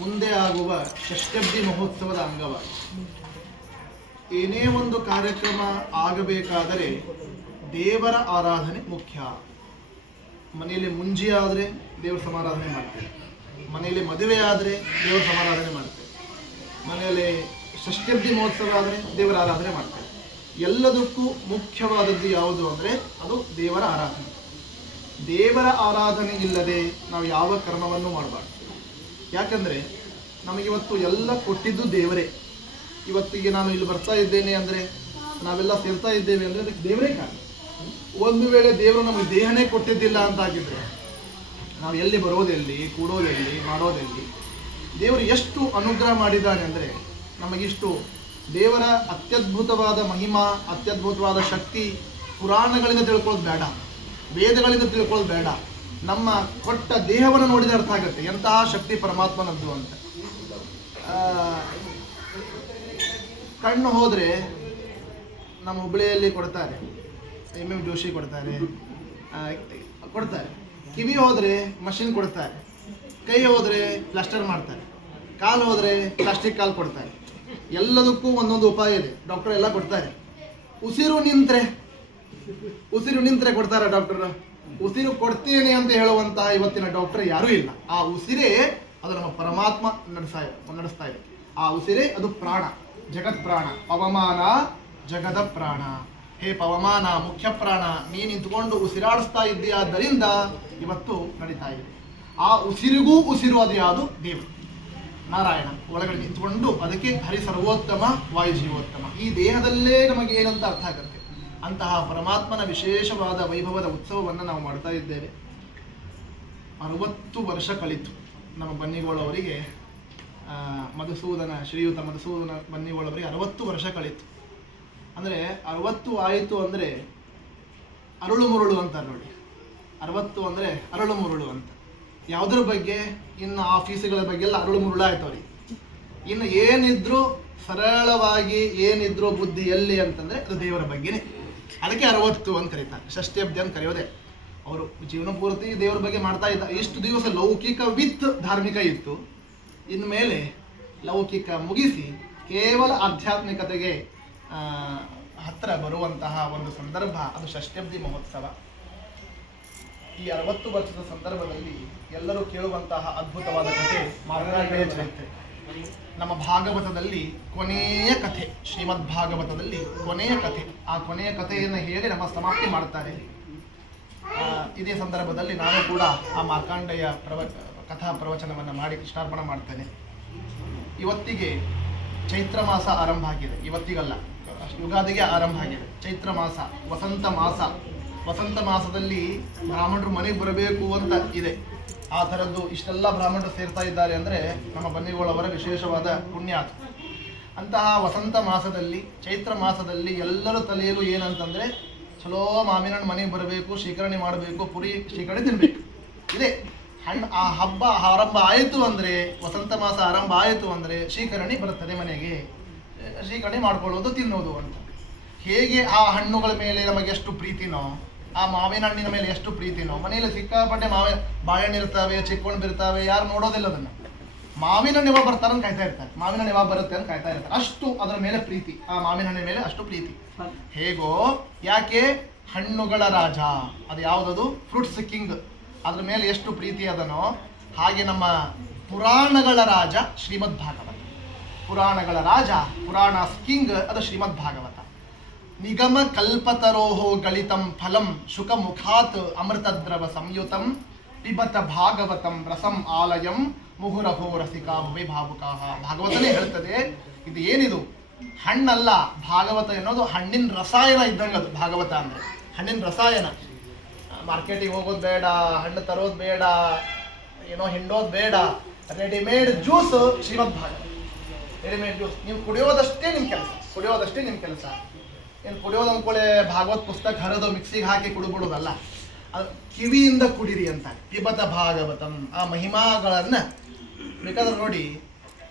ಮುಂದೆ ಆಗುವ ಷಷ್ಠಬ್ದಿ ಮಹೋತ್ಸವದ ಅಂಗವಾಗಿ ಏನೇ ಒಂದು ಕಾರ್ಯಕ್ರಮ ಆಗಬೇಕಾದರೆ ದೇವರ ಆರಾಧನೆ ಮುಖ್ಯ. ಮನೆಯಲ್ಲಿ ಮುಂಜಿ ಆದರೆ ದೇವರ ಸಮಾರಾಧನೆ ಮಾಡ್ತೇವೆ, ಮನೆಯಲ್ಲಿ ಮದುವೆ ಆದರೆ ದೇವರ ಸಮಾರಾಧನೆ ಮಾಡ್ತೇವೆ, ಮನೆಯಲ್ಲಿ ಷಷ್ಠಬ್ದಿ ಮಹೋತ್ಸವ ಆದರೆ ದೇವರ ಆರಾಧನೆ ಮಾಡ್ತೇವೆ. ಎಲ್ಲದಕ್ಕೂ ಮುಖ್ಯವಾದದ್ದು ಯಾವುದು ಅಂದರೆ ಅದು ದೇವರ ಆರಾಧನೆ. ದೇವರ ಆರಾಧನೆ ಇಲ್ಲದೆ ನಾವು ಯಾವ ಕರ್ಮವನ್ನು ಮಾಡಬಾರ್ದು. ಯಾಕಂದರೆ ನಮಗಿವತ್ತು ಎಲ್ಲ ಕೊಟ್ಟಿದ್ದು ದೇವರೇ. ಇವತ್ತಿಗೆ ನಾನು ಇಲ್ಲಿ ಬರ್ತಾ ಇದ್ದೇನೆ ಅಂದರೆ, ನಾವೆಲ್ಲ ಸೇರ್ತಾ ಇದ್ದೇವೆ ಅಂದರೆ ಅದಕ್ಕೆ ದೇವರೇ ಕಾರಣ. ಒಂದು ವೇಳೆ ದೇವರು ನಮಗೆ ದೇಹನೇ ಕೊಟ್ಟಿದ್ದಿಲ್ಲ ಅಂತಾಗಿದ್ದರೆ ನಾವು ಎಲ್ಲಿ ಬರೋದೆಲ್ಲಿ, ಕೂಡೋದೆಲ್ಲಿ, ಮಾಡೋದೆಲ್ಲಿ? ದೇವರು ಎಷ್ಟು ಅನುಗ್ರಹ ಮಾಡಿದ್ದಾನೆ ಅಂದರೆ ನಮಗಿಷ್ಟು ದೇವರ ಅತ್ಯದ್ಭುತವಾದ ಮಹಿಮಾ, ಅತ್ಯದ್ಭುತವಾದ ಶಕ್ತಿ ಪುರಾಣಗಳಿಂದ ತಿಳ್ಕೊಳ್ಳೋದು ಬೇಡ, ವೇದಗಳಿಂದ ತಿಳ್ಕೊಳ್ಳೋದು ಬೇಡ. ನಮ್ಮ ಕೊಟ್ಟ ದೇಹವನ್ನು ನೋಡಿದ ಅರ್ಥ ಆಗುತ್ತೆ ಎಂತಹ ಶಕ್ತಿ ಪರಮಾತ್ಮನದ್ದು ಅಂತ. ಕಣ್ಣು ಹೋದರೆ ನಮ್ಮ ಹುಬ್ಬಳ್ಳಿಯಲ್ಲಿ ಕೊಡ್ತಾರೆ, ಎಂ ಜೋಶಿ ಕೊಡ್ತಾರೆ. ಕಿವಿ ಹೋದರೆ ಮಷಿನ್ ಕೊಡ್ತಾರೆ, ಕೈ ಹೋದರೆ ಪ್ಲಾಸ್ಟರ್ ಮಾಡ್ತಾರೆ, ಕಾಲು ಹೋದರೆ ಪ್ಲಾಸ್ಟಿಕ್ ಕಾಲು ಕೊಡ್ತಾರೆ. ಎಲ್ಲದಕ್ಕೂ ಒಂದೊಂದು ಉಪಾಯ ಇದೆ, ಡಾಕ್ಟರ್ ಎಲ್ಲ ಕೊಡ್ತಾರೆ. ಉಸಿರು ನಿಂತರೆ ಕೊಡ್ತಾರೆ ಡಾಕ್ಟರ್. ಉಸಿರು ಕೊಡ್ತೇನೆ ಅಂತ ಹೇಳುವಂತಹ ಇವತ್ತಿನ ಡಾಕ್ಟರ್ ಯಾರೂ ಇಲ್ಲ. ಆ ಉಸಿರೇ ಅದು ನಮ್ಮ ಪರಮಾತ್ಮ ನಡೆಸ್ತಾ ಇದೆ. ಆ ಉಸಿರೇ ಅದು ಪ್ರಾಣ, ಜಗತ್ ಪ್ರಾಣ. ಪವಮಾನ ಜಗದ ಪ್ರಾಣ. ಹೇ ಪವಮಾನ, ಮುಖ್ಯ ಪ್ರಾಣ, ನೀನು ನಿಂತುಕೊಂಡು ಉಸಿರಾಡಿಸ್ತಾ ಇದ್ದೀಯಾದ್ದರಿಂದ ಇವತ್ತು ನಡೀತಾ ಇದೆ. ಆ ಉಸಿರಿಗೂ ಉಸಿರು ಅದು ಯಾವುದು? ದೇವರು ನಾರಾಯಣ ಒಳಗಡೆ ನಿಂತ್ಕೊಂಡು, ಅದಕ್ಕೆ ಹರಿ ಸರ್ವೋತ್ತಮ, ವಾಯು ಜೀವೋತ್ತಮ. ಈ ದೇಹದಲ್ಲೇ ನಮಗೆ ಏನಂತ ಅರ್ಥ ಆಗುತ್ತೆ. ಅಂತಹ ಪರಮಾತ್ಮನ ವಿಶೇಷವಾದ ವೈಭವದ ಉತ್ಸವವನ್ನು ನಾವು ಮಾಡ್ತಾ ಇದ್ದೇವೆ. 60 ವರ್ಷ ಕಳಿತು ನಮ್ಮ ಬನ್ನಿಗೋಳವರಿಗೆ, ಶ್ರೀಯುತ ಮಧುಸೂದನ ಬನ್ನಿಗೋಳವರಿಗೆ 60 ವರ್ಷ ಕಳಿತು. ಅಂದರೆ 60 ಆಯಿತು ಅಂದರೆ ಅರಳು ಮುರುಳು ಅಂತಾರೆ ನೋಡಿ. 60 ಅಂದರೆ ಅರಳು ಮುರುಳು ಅಂತ. ಯಾವುದ್ರ ಬಗ್ಗೆ? ಇನ್ನು ಆಫೀಸುಗಳ ಬಗ್ಗೆ ಎಲ್ಲ ಅರಳು ಮುರುಳು ಆಯ್ತು ಅವ್ರಿಗೆ. ಇನ್ನು ಏನಿದ್ರು ಸರಳವಾಗಿ ಏನಿದ್ರು ಬುದ್ಧಿ ಎಲ್ಲಿ ಅಂತಂದರೆ ಅದು ದೇವರ ಬಗ್ಗೆನೇ. ಅದಕ್ಕೆ 60 ಅಂತ ಕರೀತಾರೆ, ಷಷ್ಠಬ್ದಿ ಅಂತ ಕರೆಯೋದೆ. ಅವರು ಜೀವನ ಪೂರ್ತಿ ದೇವರ ಬಗ್ಗೆ ಮಾಡ್ತಾ ಇದ್ದ. ಇಷ್ಟು ದಿವಸ ಲೌಕಿಕ ವಿತ್ ಧಾರ್ಮಿಕ ಇತ್ತು. ಇನ್ಮೇಲೆ ಲೌಕಿಕ ಮುಗಿಸಿ ಕೇವಲ ಆಧ್ಯಾತ್ಮಿಕತೆಗೆ ಹತ್ತಿರ ಬರುವಂತಹ ಒಂದು ಸಂದರ್ಭ ಅದು ಷಷ್ಠಬ್ದಿ ಮಹೋತ್ಸವ. ಈ 60 ವರ್ಷದ ಸಂದರ್ಭದಲ್ಲಿ ಎಲ್ಲರೂ ಕೇಳುವಂತಹ ಅದ್ಭುತವಾದ ಕಥೆ ಮಾರ್ಕಂಡೇಯ ಚರಿತ್ರೆ. ನಮ್ಮ ಭಾಗವತದಲ್ಲಿ ಕೊನೆಯ ಕಥೆ, ಶ್ರೀಮದ್ ಭಾಗವತದಲ್ಲಿ ಕೊನೆಯ ಕಥೆ. ಆ ಕೊನೆಯ ಕಥೆಯನ್ನು ಹೇಳಿ ನಮ್ಮ ಸಮಾಪ್ತಿ ಮಾಡ್ತಾರೆ. ಇದೇ ಸಂದರ್ಭದಲ್ಲಿ ನಾನು ಕೂಡ ಆ ಮಾರ್ಕಂಡೇಯ ಕಥಾ ಪ್ರವಚನವನ್ನು ಮಾಡಿ ಕೃಷ್ಣಾರ್ಪಣ ಮಾಡ್ತೇನೆ. ಇವತ್ತಿಗೆ ಚೈತ್ರ ಮಾಸ ಆರಂಭ ಆಗಿದೆ. ಇವತ್ತಿಗಲ್ಲ, ಯುಗಾದಿಗೆ ಆರಂಭ ಆಗಿದೆ ಚೈತ್ರ ಮಾಸ, ವಸಂತ ಮಾಸ. ವಸಂತ ಮಾಸದಲ್ಲಿ ಬ್ರಾಹ್ಮಣರು ಮನೆಗೆ ಬರಬೇಕು ಅಂತ ಇದೆ. ಆ ಥರದ್ದು ಇಷ್ಟೆಲ್ಲ ಬ್ರಾಹ್ಮಣರು ಸೇರ್ತಾ ಇದ್ದಾರೆ ಅಂದರೆ ನಮ್ಮ ಬನ್ನಿಗೋಳವರ ವಿಶೇಷವಾದ ಪುಣ್ಯ. ಅಂತಹ ವಸಂತ ಮಾಸದಲ್ಲಿ, ಚೈತ್ರ ಮಾಸದಲ್ಲಿ ಎಲ್ಲರ ತಲೆಯಲ್ಲೂ ಏನಂತಂದರೆ ಚಲೋ ಮಾವಿನ ಹಣ್ಣು ಮನೆಗೆ ಬರಬೇಕು, ಶೇಖರಣೆ ಮಾಡಬೇಕು, ಪುರಿ ಶೇಖರಣೆ ತಿನ್ನಬೇಕು. ಇದೆ ಹಣ್ಣು. ಆ ಹಬ್ಬ ಆರಂಭ ಆಯಿತು ಅಂದರೆ, ವಸಂತ ಮಾಸ ಆರಂಭ ಆಯಿತು ಅಂದರೆ ಶೇಖರಣೆ ಬರುತ್ತದೆ ಮನೆಗೆ. ಶೇಖರಣೆ ಮಾಡ್ಕೊಳ್ಳೋದು, ತಿನ್ನೋದು ಅಂತ. ಹೇಗೆ ಆ ಹಣ್ಣುಗಳ ಮೇಲೆ ನಮಗೆ ಎಷ್ಟು ಪ್ರೀತಿನೋ, ಆ ಮಾವಿನ ಹಣ್ಣಿನ ಮೇಲೆ ಎಷ್ಟು ಪ್ರೀತಿನೋ, ಮನೆಯಲ್ಲಿ ಸಿಕ್ಕಾಪಟ್ಟೆ ಬಾಳೆಹಣ್ಣು ಇರ್ತವೆ, ಚಿಕ್ಕೊಂಡು ಬಿರ್ತವೆ, ಯಾರು ನೋಡೋದಿಲ್ಲ ಅದನ್ನು. ಮಾವಿನ ಹಣ್ಣು ಯಾವಾಗ ಬರ್ತಾರೆ ಅಂತ ಕಾಯ್ತಾ ಇರ್ತಾರೆ, ಮಾವಿನ ಹಣ್ಣು ಯಾವಾಗ ಬರುತ್ತೆ ಅಂತ ಕಾಯ್ತಾ ಇರ್ತಾರೆ. ಅಷ್ಟು ಅದರ ಮೇಲೆ ಪ್ರೀತಿ, ಆ ಮಾವಿನ ಹಣ್ಣಿನ ಮೇಲೆ ಅಷ್ಟು ಪ್ರೀತಿ. ಹೇಗೋ, ಯಾಕೆ? ಹಣ್ಣುಗಳ ರಾಜ ಅದು ಯಾವುದದು? Fruits king. ಅದ್ರ ಮೇಲೆ ಎಷ್ಟು ಪ್ರೀತಿ ಅದನೋ ಹಾಗೆ ನಮ್ಮ ಪುರಾಣಗಳ ರಾಜ ಶ್ರೀಮದ್ ಭಾಗವತ. ಪುರಾಣಗಳ ರಾಜ, ಪುರಾಣಸ್ ಕಿಂಗ್ ಅದು ಶ್ರೀಮದ್ ಭಾಗವತ. ನಿಗಮ ಕಲ್ಪತರೋಹೋ ಗಳಿತಂ ಫಲಂ ಶುಕ ಮುಖಾತ್ ಅಮೃತದ್ರವ ಸಂಯುತಂ ಪಿಬತ ಭಾಗವತಂ ರಸಂ ಆಲಯಂ ಮುಹುರಹೋ ರಸಿಕಾ ಭುವೆ ಭಾವುಕಾಹ. ಭಾಗವತನೇ ಹೇಳ್ತದೆ, ಇದು ಏನಿದು ಹಣ್ಣಲ್ಲ. ಭಾಗವತ ಎನ್ನೋದು ಹಣ್ಣಿನ ರಸಾಯನ ಇದ್ದಂಗೆ. ಅದು ಭಾಗವತ ಅಂದರೆ ಹಣ್ಣಿನ ರಸಾಯನ. ಮಾರ್ಕೆಟಿಗೆ ಹೋಗೋದು ಬೇಡ, ಹಣ್ಣು ತರೋದು ಬೇಡ, ಏನೋ ಹಿಂಡೋದು ಬೇಡ. ರೆಡಿಮೇಡ್ ಜ್ಯೂಸ್ ಶ್ರೀಮದ್ ಭಾಗವತ. ರೆಡಿಮೇಡ್ ಜ್ಯೂಸ್ ನೀವು ಕುಡಿಯೋದಷ್ಟೇ ನಿಮ್ಮ ಕೆಲಸ. ಏನು ಕುಡಿಯೋದು ಅಂದ್ಕೊಳ್ಳೆ ಭಾಗವತ್ ಪುಸ್ತಕ ಹರಿದು ಮಿಕ್ಸಿಗೆ ಹಾಕಿ ಕುಡಿಬಿಡೋದಲ್ಲ. ಅದು ಕಿವಿಯಿಂದ ಕುಡೀರಿ ಅಂತ. ಪಿಬತ ಭಾಗವತಂ. ಆ ಮಹಿಮಾಗಳನ್ನು ಬೇಕಾದ್ರೆ ನೋಡಿ.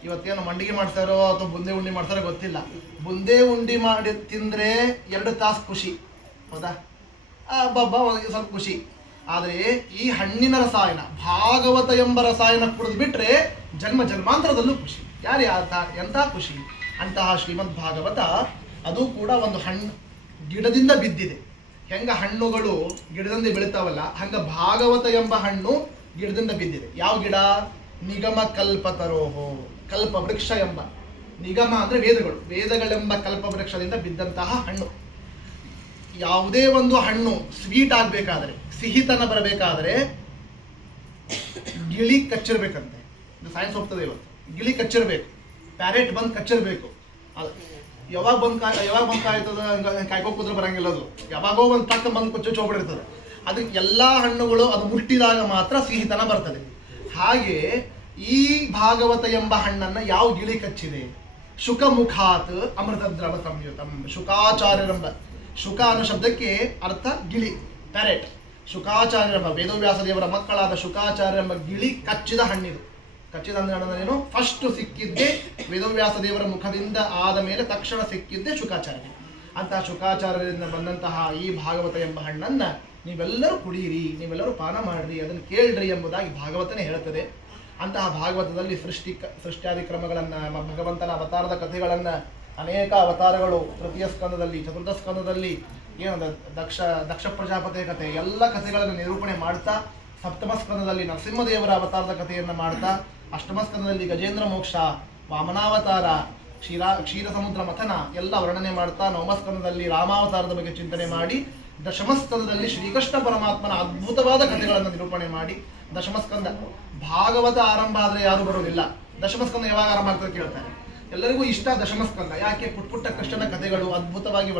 ಇವತ್ತೇನು ಮಂಡಿಗೆ ಮಾಡ್ತಾರೋ ಅಥವಾ ಬುಂದೆ ಉಂಡಿ ಮಾಡ್ತಾರೋ ಗೊತ್ತಿಲ್ಲ. ಬುಂದೆ ಉಂಡಿ ಮಾಡಿ ತಿಂದರೆ 2 ತಾಸು ಖುಷಿ, ಹೌದಾ? ಹಬ್ಬ ಸ್ವಲ್ಪ ಖುಷಿ. ಆದರೆ ಈ ಹಣ್ಣಿನ ರಸಾಯನ ಭಾಗವತ ಎಂಬ ರಸಾಯನ ಕುಡಿದು ಬಿಟ್ರೆ ಜನ್ಮ ಜನ್ಮಾಂತರದಲ್ಲೂ ಖುಷಿ. ಎಂಥ ಖುಷಿ. ಅಂತಹ ಶ್ರೀಮದ್ ಭಾಗವತ ಅದು ಕೂಡ ಒಂದು ಹಣ್ಣು ಗಿಡದಿಂದ ಬಿದ್ದಿದೆ. ಹೆಂಗ ಹಣ್ಣುಗಳು ಗಿಡದಿಂದ ಬೆಳಿತಾವಲ್ಲ, ಹಂಗ ಭಾಗವತ ಎಂಬ ಹಣ್ಣು ಗಿಡದಿಂದ ಬಿದ್ದಿದೆ. ಯಾವ ಗಿಡ? ನಿಗಮ ಕಲ್ಪತರೋಹೋ, ಕಲ್ಪ ವೃಕ್ಷ ಎಂಬ, ನಿಗಮ ಅಂದ್ರೆ ವೇದಗಳು, ವೇದಗಳೆಂಬ ಕಲ್ಪ ವೃಕ್ಷದಿಂದ ಬಿದ್ದಂತಹ ಹಣ್ಣು. ಯಾವುದೇ ಒಂದು ಹಣ್ಣು ಸ್ವೀಟ್ ಆಗಬೇಕಾದ್ರೆ, ಸಿಹಿತನ ಬರಬೇಕಾದ್ರೆ ಗಿಳಿ ಕಚ್ಚಿರ್ಬೇಕಂತೆ. ಇದು ಸೈನ್ಸ್ ಹೋಗ್ತದೆ ಇವತ್ತು. ಗಿಳಿ ಕಚ್ಚಿರ್ಬೇಕು, ಪ್ಯಾರೆಟ್ ಬಂದು ಕಚ್ಚಿರ್ಬೇಕು. ಯಾವಾಗ ಬಂದು ಕಾಯ್ತದ, ಕಾಯ್ಕೋ ಕೂತ್ರೆ ಬರಂಗಿಲ್ಲ. ಅದು ಯಾವಾಗೋ ಒಂದು ಟಕ್ ಬಂದು ಕೊಚ್ಚು ಹೋಗ್ಬಿಟ್ಟಿರ್ತದೆ. ಅದಕ್ಕೆ ಎಲ್ಲ ಹಣ್ಣುಗಳು ಅದು ಮುಟ್ಟಿದಾಗ ಮಾತ್ರ ಸಿಹಿತನ ಬರ್ತದೆ. ಹಾಗೆ ಈ ಭಾಗವತ ಎಂಬ ಹಣ್ಣನ್ನು ಯಾವ ಗಿಳಿ ಕಚ್ಚಿದೆ? ಶುಕಮುಖಾತ್ ಅಮೃತದ್ರವ ಸಂಯುತಂ. ಶುಕಾಚಾರ್ಯರೆಂಬ, ಶುಕ ಅನ್ನೋ ಶಬ್ದಕ್ಕೆ ಅರ್ಥ ಗಿಳಿ, ಪ್ಯಾರೆಟ್. ಶುಕಾಚಾರ್ಯರೆಂಬ ವೇದವ್ಯಾಸ ದೇವರ ಮಕ್ಕಳಾದ ಶುಕಾಚಾರ್ಯರೆಂಬ ಗಿಳಿ ಕಚ್ಚಿದ ಹಣ್ಣಿದು. ಕಚ್ಚಿದ ಹಣ್ಣೇನು? ಫಸ್ಟ್ ಸಿಕ್ಕಿದ್ದೇ ವೇದವ್ಯಾಸ ದೇವರ ಮುಖದಿಂದ ಆದ ಮೇಲೆ ತಕ್ಷಣ ಸಿಕ್ಕಿದ್ದೇ ಶುಕಾಚಾರ್ಯ. ಅಂತಹ ಶುಕಾಚಾರ್ಯರಿಂದ ಬಂದಂತಹ ಈ ಭಾಗವತ ಎಂಬ ಹಣ್ಣನ್ನ ನೀವೆಲ್ಲರೂ ಕುಡಿಯಿರಿ, ನೀವೆಲ್ಲರೂ ಪಾನ ಮಾಡ್ರಿ, ಅದನ್ನು ಕೇಳ್ರಿ ಎಂಬುದಾಗಿ ಭಾಗವತನೇ ಹೇಳುತ್ತದೆ. ಅಂತಹ ಭಾಗವತದಲ್ಲಿ ಸೃಷ್ಟ್ಯಾದಿ ಕ್ರಮಗಳನ್ನು, ಭಗವಂತನ ಅವತಾರದ ಕಥೆಗಳನ್ನು, ಅನೇಕ ಅವತಾರಗಳು ತೃತೀಯ ಸ್ಕಂದದಲ್ಲಿ, ಚತುರ್ಥ ಸ್ಕಂದದಲ್ಲಿ ಏನಂದ ದಕ್ಷ ಪ್ರಜಾಪತಿಯ ಕಥೆ, ಎಲ್ಲ ಕಥೆಗಳನ್ನು ನಿರೂಪಣೆ ಮಾಡ್ತಾ, ಸಪ್ತಮ ಸ್ಕಂದದಲ್ಲಿ ನರಸಿಂಹದೇವರ ಅವತಾರದ ಕಥೆಯನ್ನು ಮಾಡ್ತಾ, ಅಷ್ಟಮ ಸ್ಕಂದದಲ್ಲಿ ಗಜೇಂದ್ರ ಮೋಕ್ಷ, ವಾಮನಾವತಾರ, ಕ್ಷೀರ ಸಮುದ್ರ ಮಥನ ಎಲ್ಲ ವರ್ಣನೆ ಮಾಡ್ತಾ, ನವಮ ಸ್ಕಂದದಲ್ಲಿ ರಾಮಾವತಾರದ ಬಗ್ಗೆ ಚಿಂತನೆ ಮಾಡಿ, ದಶಮಸ್ಕಂದದಲ್ಲಿ ಶ್ರೀಕೃಷ್ಣ ಪರಮಾತ್ಮನ ಅದ್ಭುತವಾದ ಕಥೆಗಳನ್ನು ನಿರೂಪಣೆ ಮಾಡಿ, ದಶಮಸ್ಕಂದ ಭಾಗವತ ಆರಂಭ ಆದರೆ ಯಾರು ಬರೋದಿಲ್ಲ. ದಶಮಸ್ಕಂದ ಯಾವಾಗ ಆರಂಭ ಆಗ್ತದೆ ಕೇಳ್ತಾರೆ. ಎಲ್ಲರಿಗೂ ಇಷ್ಟ ದಶಮಸ್ಕಂದ. ಯಾಕೆ? ಪುಟ್ಟ ಕೃಷ್ಣನ ಕಥೆಗಳು ಅದ್ಭುತವಾಗಿ